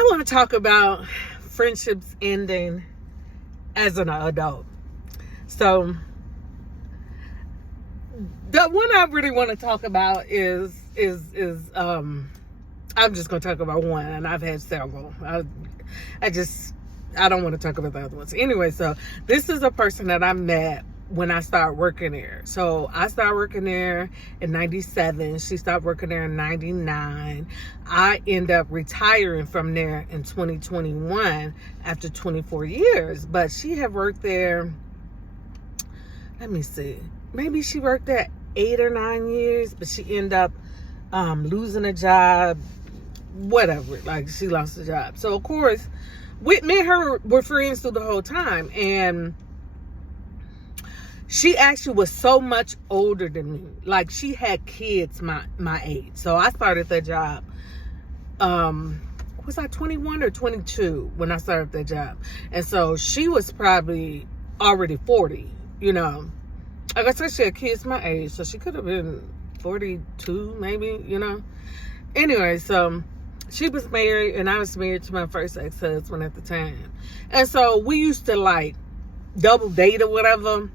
I want to talk about friendships ending as an adult. So the one I really want to talk about is I'm just going to talk about one, and I've had several. I don't want to talk about the other ones. Anyway, so this is a person that I met when I started working there. So I started working there in 97. She started working there in 99. I ended up retiring from there in 2021 after 24 years. But she had worked there, let me see, maybe she worked there 8 or 9 years, but she ended up losing a job, whatever, like she lost a job. So of course, me and her were friends through the whole time, and she actually was so much older than me. Like, she had kids my age. So I started that job. Was I 21 or 22 when I started that job? And so she was probably already 40, you know. Like I said, she had kids my age, so she could have been 42 maybe, you know. Anyway, so she was married, and I was married to my first ex-husband at the time. And so we used to, like, double date or whatever.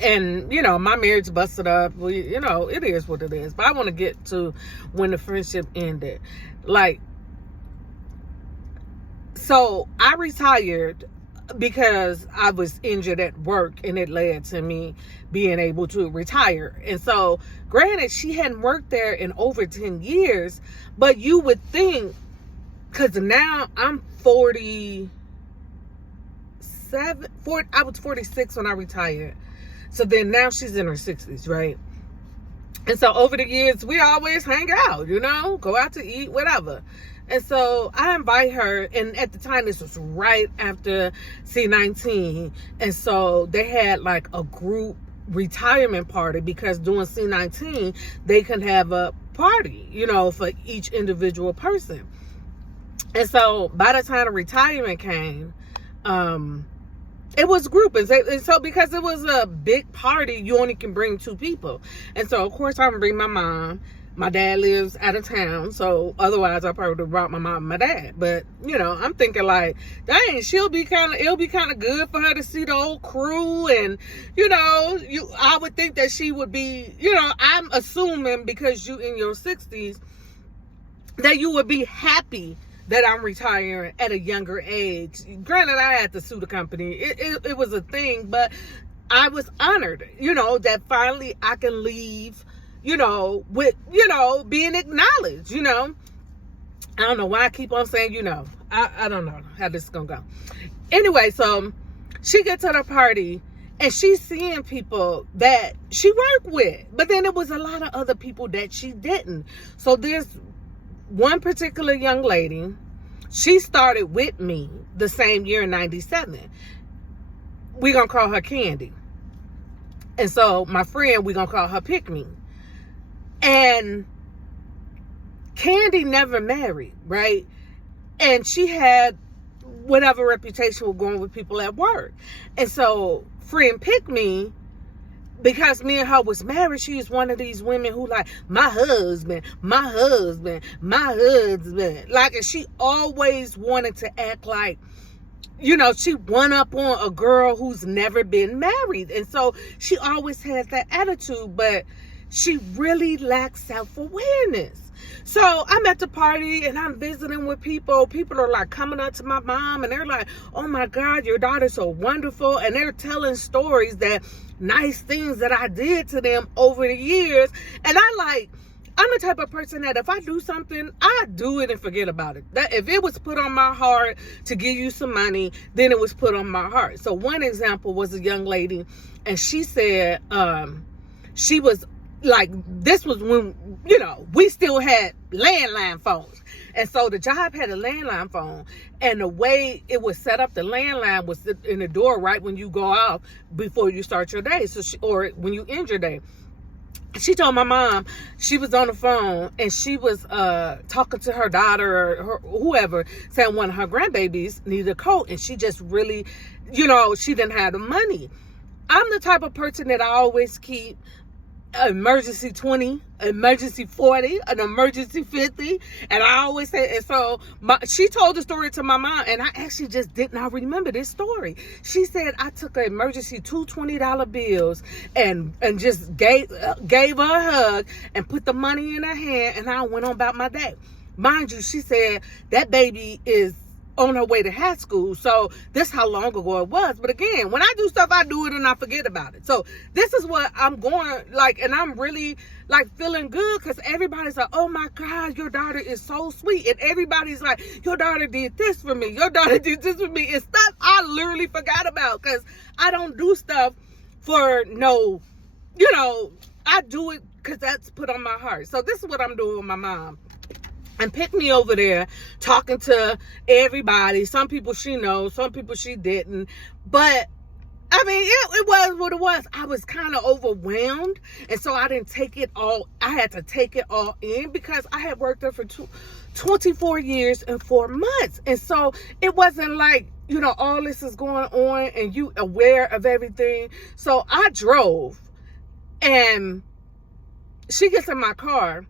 And, you know, my marriage busted up. You know, it is what it is. But I want to get to when the friendship ended. Like, so I retired because I was injured at work, and it led to me being able to retire. And so, granted, she hadn't worked there in over 10 years, but you would think, because now I'm 47, I was 46 when I retired. So then now she's in her 60s, right? And so over the years, we always hang out, you know, go out to eat, whatever. And so I invite her, and at the time, this was right after C19. And so they had like a group retirement party, because during C19, they can have a party, you know, for each individual person. And so by the time the retirement came, it was group. And so because it was a big party, you only can bring 2 people. And so, of course, I'm going to bring my mom. My dad lives out of town, so otherwise I probably would have brought my mom and my dad. But, you know, I'm thinking like, dang, it'll be kind of good for her to see the whole crew. And, you know, I would think that she would be, you know, I'm assuming because you in your 60s, that you would be happy that I'm retiring at a younger age. Granted, I had to sue the company. It was a thing, but I was honored, you know, that finally I can leave, you know, with, you know, being acknowledged, you know. I don't know why I keep on saying, you know. I don't know how this is going to go. Anyway, so she gets to the party, and she's seeing people that she worked with. But then there was a lot of other people that she didn't. So there's one particular young lady, she started with me the same year in 97. We're going to call her Candy. And so my friend, we're going to call her Pickme. And Candy never married, right? And she had whatever reputation was going with people at work. And so friend Pickme, because me and her was married, she was one of these women who like, my husband. Like, and she always wanted to act like, you know, she won up on a girl who's never been married. And so she always had that attitude, but she really lacks self-awareness. So I'm at the party and I'm visiting with people. People are like coming up to my mom and they're like, oh my God, your daughter's so wonderful. And they're telling stories, that nice things that I did to them over the years. And I'm the type of person that if I do something, I do it and forget about it. That if it was put on my heart to give you some money, then it was put on my heart. So one example was a young lady, and she said she was like, this was when, you know, we still had landline phones. And so the job had a landline phone, and the way it was set up, the landline was in the door right when you go off before you start your day. So or when you end your day. She told my mom she was on the phone and she was talking to her daughter or whoever, saying one of her grandbabies needed a coat, and she just really, you know, she didn't have the money. I'm the type of person that I always keep emergency 20, emergency 40, an emergency 50. And I always say, and so she told the story to my mom, and I actually just did not remember this story. She said I took an emergency two $20 bills and just gave her a hug and put the money in her hand, and I went on about my day. Mind you, she said that baby is on her way to high school. So this how long ago it was. But again, when I do stuff, I do it and I forget about it. So this is what I'm going, like, and I'm really like feeling good because everybody's like, oh my God, your daughter is so sweet. And everybody's like, your daughter did this for me. Your daughter did this for me. It's stuff I literally forgot about because I don't do stuff for no, I do it because that's put on my heart. So this is what I'm doing with my mom. And Pickme over there talking to everybody. Some people she knows, some people she didn't. But, I mean, it was what it was. I was kind of overwhelmed. And so I didn't take it all. I had to take it all in because I had worked there for 24 years and 4 months. And so it wasn't like, all this is going on and you aware of everything. So I drove and she gets in my car.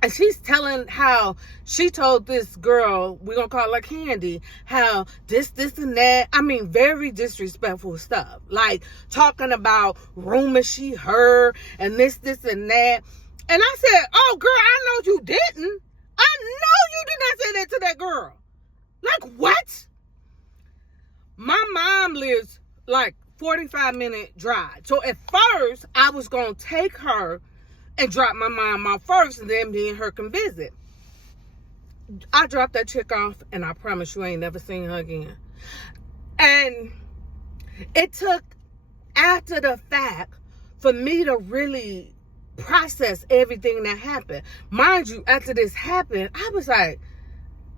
And she's telling how she told this girl, we're going to call her Candy, how this, and that. I mean, very disrespectful stuff. Like talking about rumors she heard and this, and that. And I said, oh, girl, I know you didn't. I know you did not say that to that girl. Like, what? My mom lives like 45-minute drive. So at first, I was going to take her and drop my mom off first, and then me and her can visit. I dropped that chick off, and I promise you ain't never seen her again. And it took after the fact for me to really process everything that happened. Mind you, after this happened, I was like,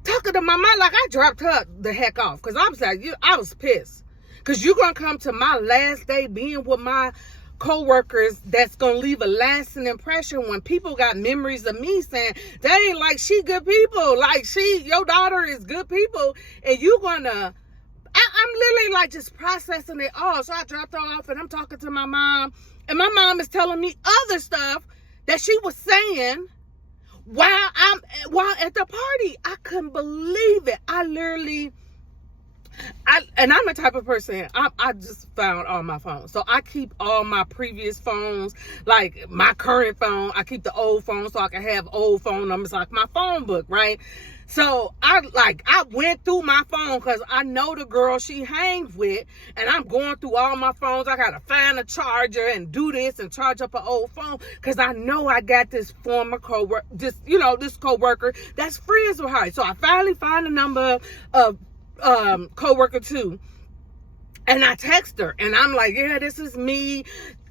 talking to my mom, like I dropped her the heck off. Because I was like, I was pissed. Because you're going to come to my last day being with my co-workers that's gonna leave a lasting impression when people got memories of me saying they ain't like she good people, like your daughter is good people, and you gonna I'm literally like just processing it all. So I dropped her off and I'm talking to my mom, and my mom is telling me other stuff that she was saying while at the party. I couldn't believe it. And I'm the type of person, I just found all my phones. So I keep all my previous phones, like my current phone. I keep the old phone so I can have old phone numbers, like my phone book, right? So I went through my phone because I know the girl she hangs with, and I'm going through all my phones. I got to find a charger and do this and charge up an old phone because I know I got this former co-worker, this co-worker that's friends with her. So I finally find the number of co-worker 2, and I text her and I'm like, yeah, this is me.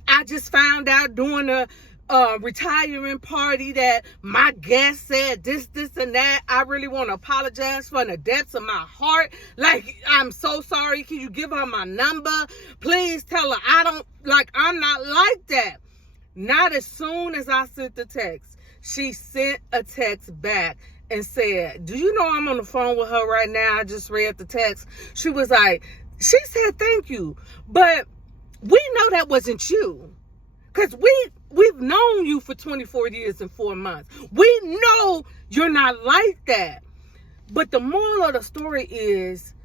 I just found out during a retirement party that my guest said this and that. I really want to apologize from the depths of my heart. Like, I'm so sorry. Can you give her my number? Please tell her I'm not like that. Not as soon as I sent the text, she sent a text back and said, do you know I'm on the phone with her right now? I just read the text. She was like, she said, thank you. But we know that wasn't you. Because we've known you for 24 years and 4 months. We know you're not like that. But the moral of the story is,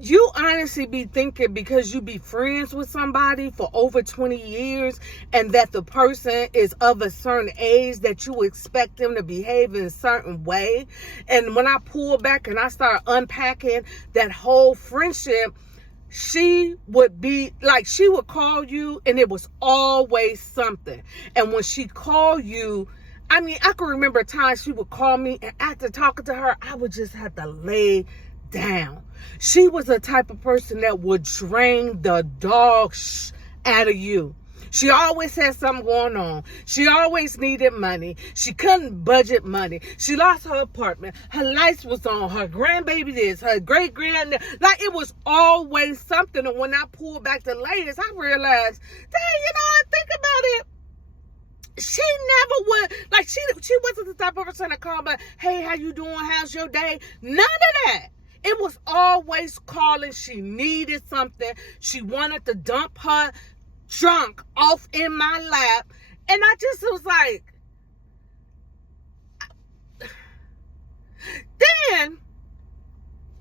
you honestly be thinking because you be friends with somebody for over 20 years and that the person is of a certain age that you expect them to behave in a certain way. And when I pull back and I start unpacking that whole friendship, she would call you and it was always something. And when she called you, I mean, I can remember times she would call me, and after talking to her, I would just have to lay down. She was the type of person that would drain the dog out of you. She always had something going on. She always needed money. She couldn't budget money. She lost her apartment. Her lights was on. Her grandbaby this. Her great-grand. Like, it was always something. And when I pulled back the latest, I realized, dang, I think about it. She never would, like, she wasn't the type of person to call me, hey, how you doing? How's your day? None of that. It was always calling. She needed something. She wanted to dump her trunk off in my lap. And I just was like, then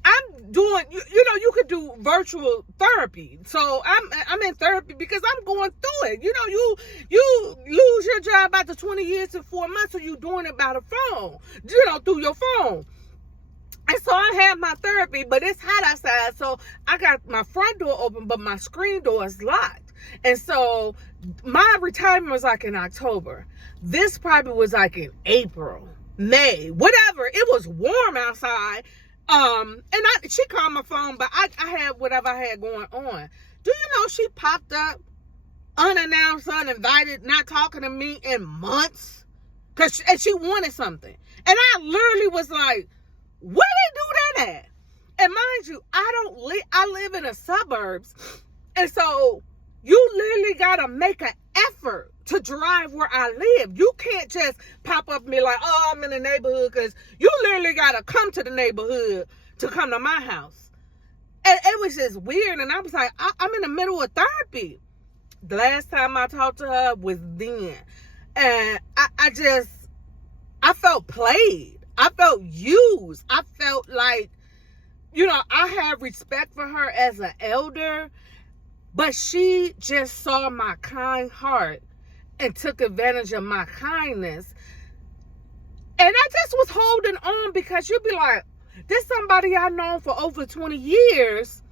I'm doing, you could do virtual therapy. So I'm in therapy because I'm going through it. You lose your job after 20 years and 4 months, so you doing it by the phone, through your phone. And so I have my therapy, but it's hot outside. So I got my front door open, but my screen door is locked. And so my retirement was like in October. This probably was like in April, May, whatever. It was warm outside. She called my phone, but I had whatever I had going on. Do you know she popped up unannounced, uninvited, not talking to me in months? And she wanted something. And I literally was like, where they do that at? And mind you, I live in the suburbs. And so you literally gotta make an effort to drive where I live. You can't just pop up and be like, oh, I'm in the neighborhood, because you literally gotta come to the neighborhood to come to my house. And it was just weird. And I was like, I'm in the middle of therapy. The last time I talked to her was then. And I felt played. I felt used. I felt like, I have respect for her as an elder, but she just saw my kind heart and took advantage of my kindness. And I just was holding on, because you'd be like, this somebody I've known for over 20 years.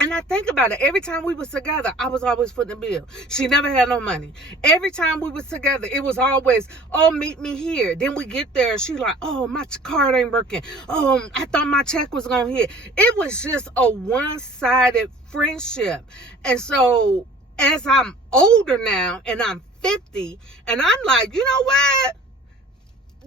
And I think about it. Every time we was together, I was always footing the bill. She never had no money. Every time we was together, it was always, oh, meet me here. Then we get there. She like, oh, my card ain't working. Oh, I thought my check was going to hit. It was just a one-sided friendship. And so as I'm older now and I'm 50, and I'm like, you know what?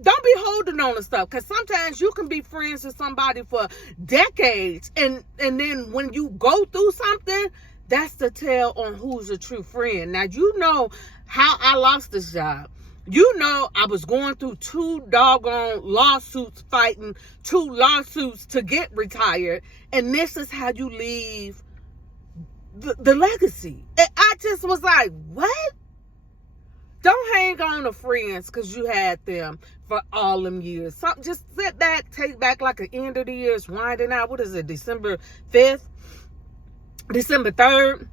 Don't be holding on to stuff, because sometimes you can be friends with somebody for decades, and then when you go through something, that's the tell on who's a true friend. Now, you know how I lost this job. You know I was going through 2 doggone lawsuits, fighting 2 lawsuits to get retired, and this is how you leave the legacy. And I just was like, what? Don't hang on to friends because you had them for all them years. Just sit back, take back like an end of the year. It's winding out. What is it, December 5th? December 3rd?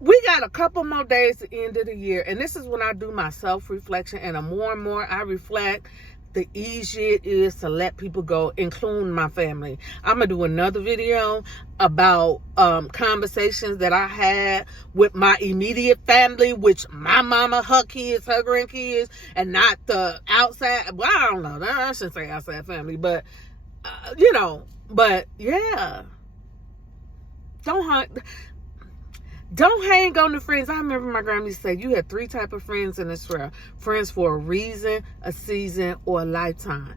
We got a couple more days at the end of the year. And this is when I do my self-reflection. And the more and more I reflect, the easier it is to let people go, including my family. I'm going to do another video about conversations that I had with my immediate family, which my mama, her kids, her grandkids, and not the outside. Well, I don't know. I shouldn't say outside family, but, but yeah. Don't hang on to friends. I remember my grandma used to say, you had 3 types of friends in this world. Friends for a reason, a season, or a lifetime.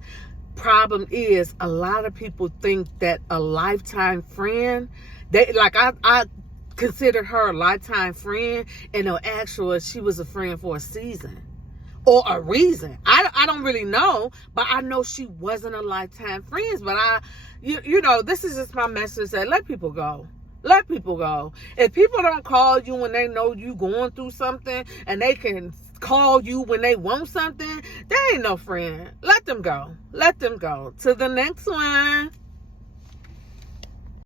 Problem is, a lot of people think that a lifetime friend, I considered her a lifetime friend, and no, actually, she was a friend for a season or a reason. I don't really know, but I know she wasn't a lifetime friend. But this is just my message that let people go. Let people go. If people don't call you when they know you going through something, and they can call you when they want something, they ain't no friend. Let them go. Let them go. To the next one.